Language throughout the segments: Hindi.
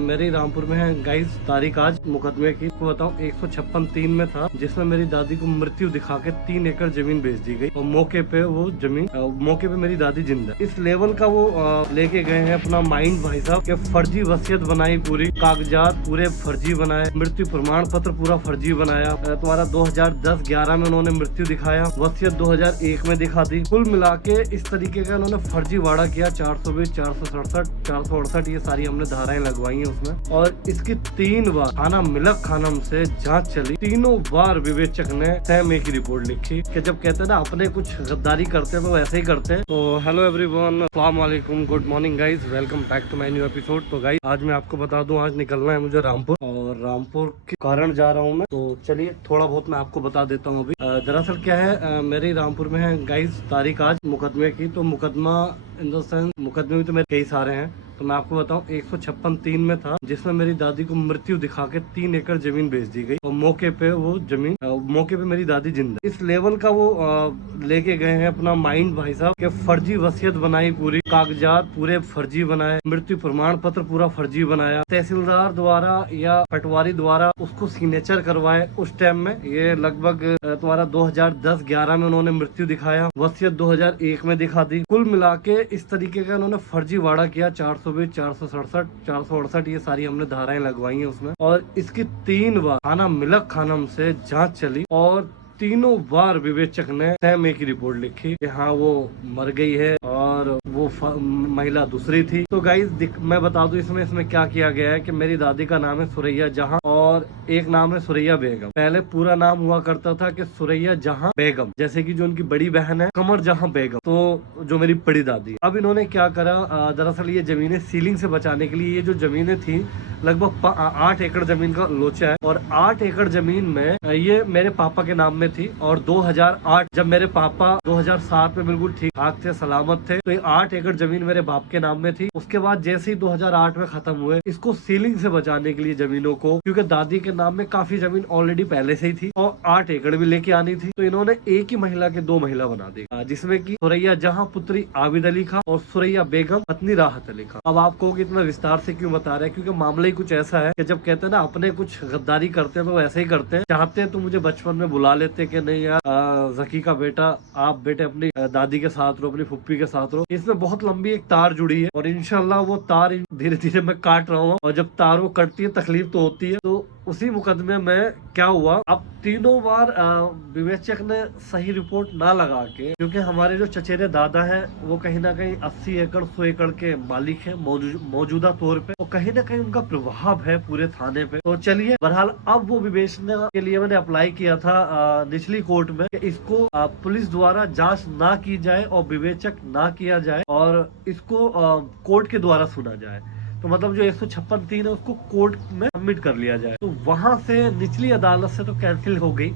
मेरी रामपुर में है गाइस तारीख आज मुकदमे की। आपको बताऊं 156(3) में था, जिसमें मेरी दादी को मृत्यु दिखा के 3 एकड़ जमीन बेच दी गई और मौके पे वो जमीन मौके पे मेरी दादी जिंदा। इस लेवल का वो लेके गए हैं अपना माइंड भाई साहब के। फर्जी वसीयत बनाई, पूरी कागजात पूरे फर्जी बनाए, मृत्यु प्रमाण पत्र पूरा फर्जी बनाया। तुम्हारा 2010-11 में उन्होंने मृत्यु दिखाया, वसीयत 2001 में दिखा दी। कुल मिला के इस तरीके का उन्होंने फर्जी वाड़ा किया। 420, 467, 468 ये सारी हमने धाराएं लगवाई हैं उसमें। और इसकी 3 बार थाना मिलक खानम से जांच चली। तीनों बार विवेचक ने सेम एक ही रिपोर्ट लिखी कि जब कहते हैं ना अपने कुछ गद्दारी करते हैं तो ऐसे ही करते हैं। तो हेलो एवरीवन, अस्सलाम वालेकुम, good morning guys, welcome back to my new episode. तो गाइज आज मैं आपको बता दूं, आज निकलना है मुझे रामपुर और रामपुर के कारण जा रहा हूँ मैं। तो चलिए थोड़ा बहुत मैं आपको बता देता हूँ। अभी दरअसल क्या है, मेरी रामपुर में है गाइज तारीख आज मुकदमे की। तो मुकदमा इन द सेंस मुकदमे भी तो मेरे कई सारे हैं। तो मैं आपको बताऊं 156(3) में था, जिसमें मेरी दादी को मृत्यु दिखा के 3 एकड़ जमीन बेच दी गई और मौके पे वो जमीन मौके पे मेरी दादी जिंदा। इस लेवल का वो लेके गए हैं अपना माइंड भाई साहब के। फर्जी वसीयत बनाई, पूरी कागजात पूरे फर्जी बनाए, मृत्यु प्रमाण पत्र पूरा फर्जी बनाया। तहसीलदार द्वारा या पटवारी द्वारा उसको सिग्नेचर करवाए उस टाइम में। ये लगभग तुम्हारा 2010-11 में उन्होंने मृत्यु दिखाया, वसीयत 2001 में दिखा दी। कुल मिला के इस तरीके का उन्होंने फर्जी वाड़ा किया। 420, 467, 468 ये सारी हमने धाराएं लगवाई हैं उसमें। और इसकी 3 बार थाना मिलक खानम से जांच चली और तीनों बार विवेचक ने सेम एक ही रिपोर्ट लिखी कि हाँ वो मर गई है और वो महिला दूसरी थी। तो गाइज मैं बता दूं इसमें क्या किया गया है कि मेरी दादी का नाम है सुरैया जहां और एक नाम है सुरैया बेगम। पहले पूरा नाम हुआ करता था कि सुरैया जहां बेगम, जैसे कि जो उनकी बड़ी बहन है कमर जहां बेगम, तो जो मेरी बड़ी दादी। अब इन्होंने क्या करा, दरअसल ये जमीनें सीलिंग से बचाने के लिए, ये जो जमीनें थी लगभग 8 एकड़ जमीन का लोचा है और 8 एकड़ जमीन में ये मेरे पापा के नाम में थी। और 2008 जब मेरे पापा 2007 में बिल्कुल ठीक ठाक थे, सलामत थे, तो ये 8 एकड़ जमीन मेरे बाप के नाम में थी। उसके बाद जैसे ही 2008 में खत्म हुए, इसको सीलिंग से बचाने के लिए जमीनों को, क्योंकि दादी के नाम में काफी जमीन ऑलरेडी पहले से ही थी और 8 एकड़ भी लेके आनी थी, तो इन्होंने एक ही महिला के 2 महिला बना दी, जिसमें की सुरैया जहां पुत्री आबिद अली खां और सुरैया बेगम पत्नी राहत अली खां। अब आपको इतना विस्तार से क्यों बता रहे हैं, क्योंकि मामला ही कुछ ऐसा है कि जब कहते हैं ना अपने कुछ गद्दारी करते हैं तो ऐसे ही करते हैं। चाहते हैं तो मुझे बचपन में बुला लेते कि नहीं यार जकी का बेटा, आप बेटे अपनी दादी के साथ रहो, अपनी फुप्पी के साथ रहो। इसमें बहुत लंबी एक तार जुड़ी है और इंशाल्लाह वो तार धीरे धीरे मैं काट रहा हूँ। और जब तार वो कटती है तकलीफ तो होती है। तो उसी मुकदमे में क्या हुआ, अब तीनों बार विवेचक ने सही रिपोर्ट ना लगा के, क्योंकि हमारे जो चचेरे दादा हैं वो कहीं ना कहीं 80 एकड़ 100 एकड़ के मालिक हैं मौजूदा तौर पे, और कहीं ना कहीं उनका प्रभाव है पूरे थाने पे। तो चलिए बहरहाल अब वो विवेचना के लिए मैंने अप्लाई किया था निचली कोर्ट में कि इसको पुलिस द्वारा जांच ना की जाए और विवेचक ना किया जाए और इसको कोर्ट के द्वारा सुना जाए। तो मतलब जो 156(3) है उसको कोर्ट में सबमिट कर लिया जाए। तो वहां से निचली अदालत से तो कैंसिल हो गई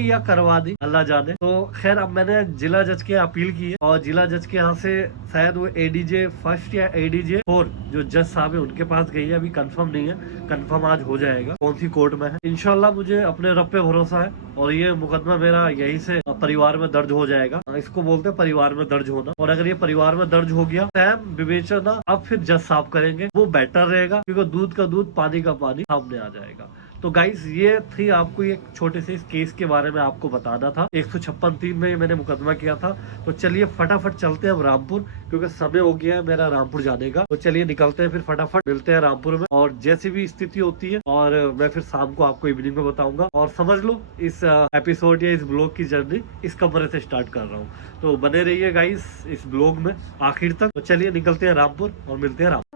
या करवा दी, अल्लाह जाने। तो खैर अब मैंने जिला जज के अपील की है और जिला जज के यहाँ से शायद वो ADJ 1 या ADJ 4 जो जज साहब है उनके पास गई है। अभी कंफर्म नहीं है, कंफर्म आज हो जाएगा कौन सी कोर्ट में है। इंशाल्लाह मुझे अपने रब पे भरोसा है और ये मुकदमा मेरा यहीं से परिवार में दर्ज हो जाएगा। इसको बोलते हैं परिवार में दर्ज होना। और अगर ये परिवार में दर्ज हो गया, तैम विवेचना अब फिर जज साहब करेंगे, वो बेटर रहेगा, क्योंकि दूध का दूध पानी का पानी सामने आ जाएगा। तो गाइस ये थी आपको एक छोटे से इस केस के बारे में आपको बताना था। 156(3) में मैंने मुकदमा किया था। तो चलिए फटाफट चलते हैं अब रामपुर, क्योंकि समय हो गया है मेरा रामपुर जाने का। तो चलिए निकलते हैं, फिर फटाफट मिलते हैं रामपुर में और जैसी भी स्थिति होती है और मैं फिर शाम को आपको इवनिंग में बताऊंगा। और समझ लो इस एपिसोड या इस ब्लॉग की जर्नी इस कमरे से स्टार्ट कर रहा हूँ। तो बने रहिए गाइस इस ब्लॉग में आखिर तक। तो चलिए निकलते हैं रामपुर और मिलते हैं रामपुर।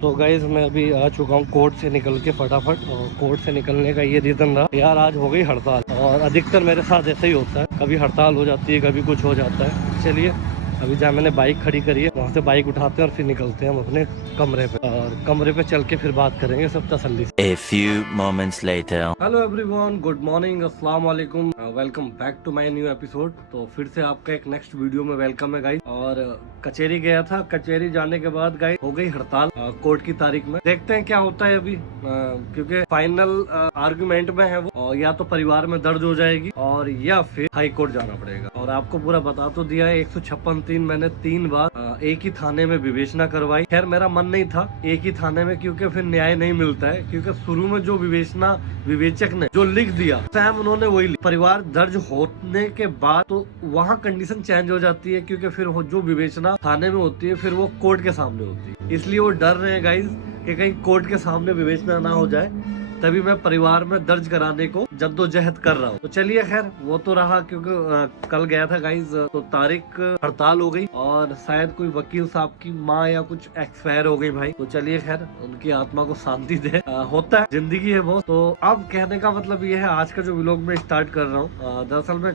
तो गाइज मैं अभी आ चुका हूँ कोर्ट से निकल के फटाफट। और कोर्ट से निकलने का ये रीज़न रहा यार, आज हो गई हड़ताल और अधिकतर मेरे साथ ऐसे ही होता है, कभी हड़ताल हो जाती है कभी कुछ हो जाता है। चलिए अभी जहाँ मैंने बाइक खड़ी करी है वहाँ से बाइक उठाते हैं और फिर निकलते हैं हम अपने कमरे पे, और कमरे पे चल के फिर बात करेंगे सब तसल्ली से। A few moments later. Hello everyone, good morning, अस्सलाम वालेकुम, welcome back to my new episode. तो फिर से आपका एक नेक्स्ट वीडियो में वेलकम है गाइस। और कचेरी गया था, कचेरी जाने के बाद गाइस हो गई हड़ताल कोर्ट की तारीख में। देखते हैं क्या होता है अभी, क्योंकि फाइनल आर्गुमेंट में है वो, और या तो परिवार में दर्ज हो जाएगी और या फिर हाई कोर्ट जाना पड़ेगा। और आपको पूरा बता तो दिया है, 156(3) मैंने 3 बार एक ही थाने में विवेचना करवाई। खैर मेरा मन नहीं था एक ही थाने में, क्योंकि फिर न्याय नहीं मिलता है। क्योंकि शुरू में जो विवेचक ने जो लिख दिया सैम उन्होंने वही लिखा। परिवार दर्ज होने के बाद तो वहाँ कंडीशन चेंज हो जाती है, क्योंकि फिर जो विवेचना थाने में होती है फिर वो कोर्ट के सामने होती है। इसलिए वो डर रहे हैं गाइज कि कहीं कोर्ट के सामने विवेचना ना हो जाए, तभी मैं परिवार में दर्ज कराने को जद्दोजहद कर रहा हूँ। तो चलिए खैर वो तो रहा, क्योंकि कल गया था गाइज तो तारीख हड़ताल हो गई और शायद कोई वकील साहब की माँ या कुछ एक्सपायर हो गई भाई। तो चलिए खैर उनकी आत्मा को शांति दे, होता है, जिंदगी है वो। तो अब कहने का मतलब ये है, आज का जो व्लॉग में स्टार्ट कर रहा हूँ, दरअसल में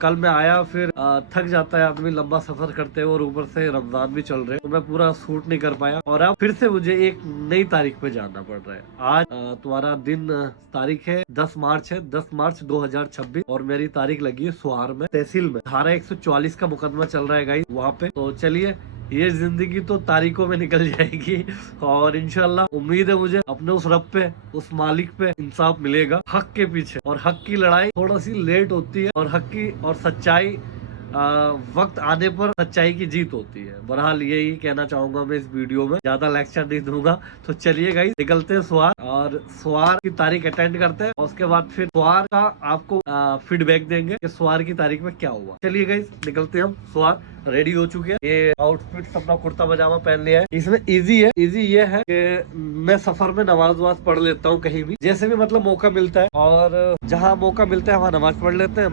कल मैं आया, फिर थक जाता है आदमी लंबा सफर करते हुए, और ऊपर से रमजान भी चल रहे, तो मैं पूरा शूट नहीं कर पाया। और अब फिर से मुझे एक नई तारीख पे जाना पड़ रहा है। आज तुम्हारा दिन तारीख है 10 मार्च है, 10 मार्च 2026, और मेरी तारीख लगी है सुहार में, तहसील में। धारा 144 का मुकदमा चल रहा है गाइस वहाँ पे। तो चलिए, ये जिंदगी तो तारीखों में निकल जाएगी, और इंशाल्लाह उम्मीद है मुझे अपने उस रब पे, उस मालिक पे इंसाफ मिलेगा हक के पीछे। और हक की लड़ाई थोड़ा सी लेट होती है, और हक की और सच्चाई वक्त आने पर सच्चाई की जीत होती है। बहरहाल यही कहना चाहूंगा मैं इस वीडियो में, ज्यादा लेक्चर नहीं दूंगा। तो चलिए गाइस निकलते हैं सुहार, और सुहार की तारीख अटेंड करते हैं, और उसके बाद फिर सुहार का आपको फीडबैक देंगे कि सुहार की तारीख में क्या हुआ। चलिए गाइस निकलते हैं हम सुहार। रेडी हो चुके हैं, ये आउटफिट अपना कुर्ता पजामा पहन लिया है। इसमें इजी है, इजी ये है कि मैं सफर में नमाज वमाज पढ़ लेता हूँ कहीं भी, जैसे भी मतलब मौका मिलता है, और जहाँ मौका मिलता है वहाँ नमाज पढ़ लेते हैं।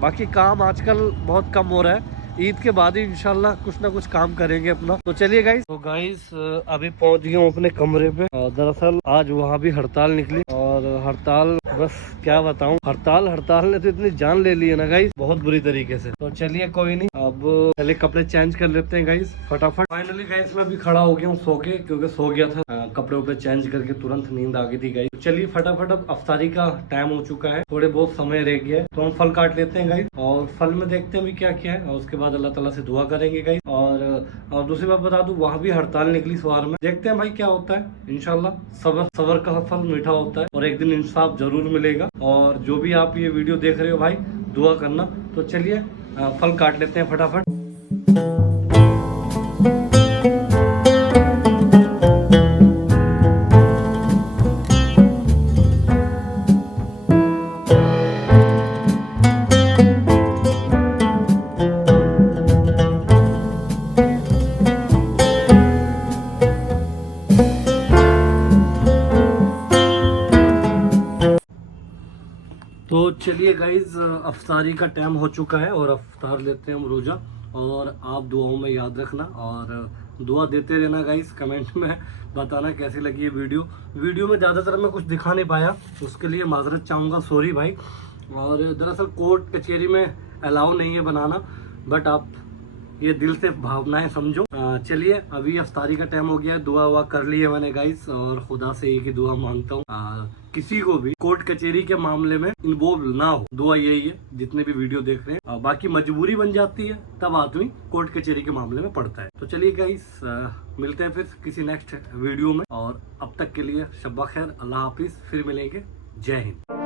बाकी काम आजकल बहुत कम हो रहा है। ईद के बाद ही इंशाल्लाह कुछ ना कुछ काम करेंगे अपना। तो चलिए गाइस, तो गाइस अभी पहुंच गए हूँ अपने कमरे पे। दरअसल आज वहाँ भी हड़ताल निकली, और हड़ताल बस क्या बताऊँ, हड़ताल ने तो इतनी जान ले ली है ना गाइस, बहुत बुरी तरीके से। तो चलिए कोई नहीं, अब पहले कपड़े चेंज कर लेते हैं गाइस फटाफट। फाइनली गाइस मैं भी खड़ा हो गया हूँ सो के, क्योंकि सो गया था, कपड़े उपड़े चेंज करके तुरंत नींद आ गई थी गाइस। चलिए फटाफट, अब अफ्तारी का टाइम हो चुका है, थोड़े बहुत समय रह गया है, तो हम फल काट लेते हैं गाइस, और फल में देखते हैं भी क्या क्या है, और उसके बाद अल्लाह ताला से दुआ करेंगे गाइस। और दूसरी बात बता दूं, वहाँ भी हड़ताल निकली सुहार में, देखते हैं भाई क्या होता है। इंशाल्लाह सबर का फल मीठा होता है, और एक दिन इंसाफ जरूर मिलेगा। और जो भी आप ये वीडियो देख रहे हो भाई, दुआ करना। तो चलिए फल काट लेते हैं फटाफट। तो चलिए गाइज अफ्तारी का टाइम हो चुका है, और अफ्तार लेते हैं हम रोज़ा। और आप दुआओं में याद रखना, और दुआ देते रहना गाइज। कमेंट में बताना कैसी लगी ये वीडियो में ज़्यादातर मैं कुछ दिखा नहीं पाया, उसके लिए माजरत चाहूँगा, सॉरी भाई। और दरअसल कोर्ट कचहरी में अलाउ नहीं है बनाना, बट आप ये दिल से भावनाएं समझो। चलिए अभी अफ्तारी का टाइम हो गया है, दुआ हुआ कर ली है मैंने गाइस, और खुदा से एक ही दुआ मांगता हूँ, किसी को भी कोर्ट कचहरी के मामले में इन्वॉल्व ना हो। दुआ यही है जितने भी वीडियो देख रहे हैं। बाकी मजबूरी बन जाती है तब आदमी कोर्ट कचहरी के मामले में पड़ता है। तो चलिए गाइस मिलते हैं फिर किसी नेक्स्ट वीडियो में, और अब तक के लिए शब्बा खैर, अल्लाह हाफिज, फिर मिलेंगे, जय हिंद।